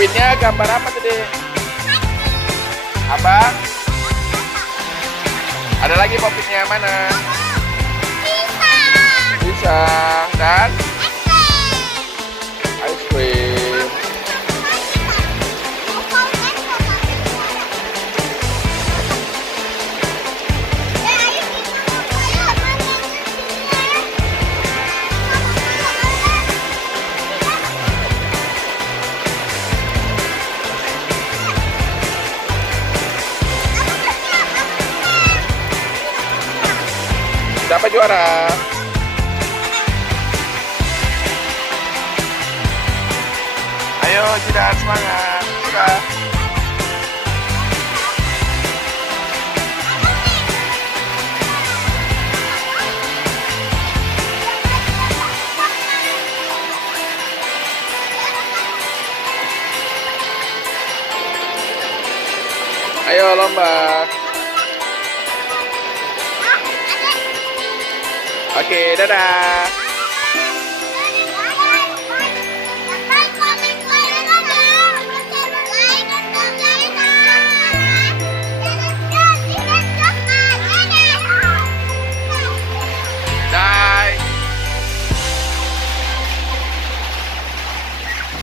Upinnya gambar apa tadi? Abang? Ada lagi popinnya mana? Pisang dan ice cream. Siapa juara? Ayo, Jidan, semangat. Sudah. Ayo lomba. Oke, dadah.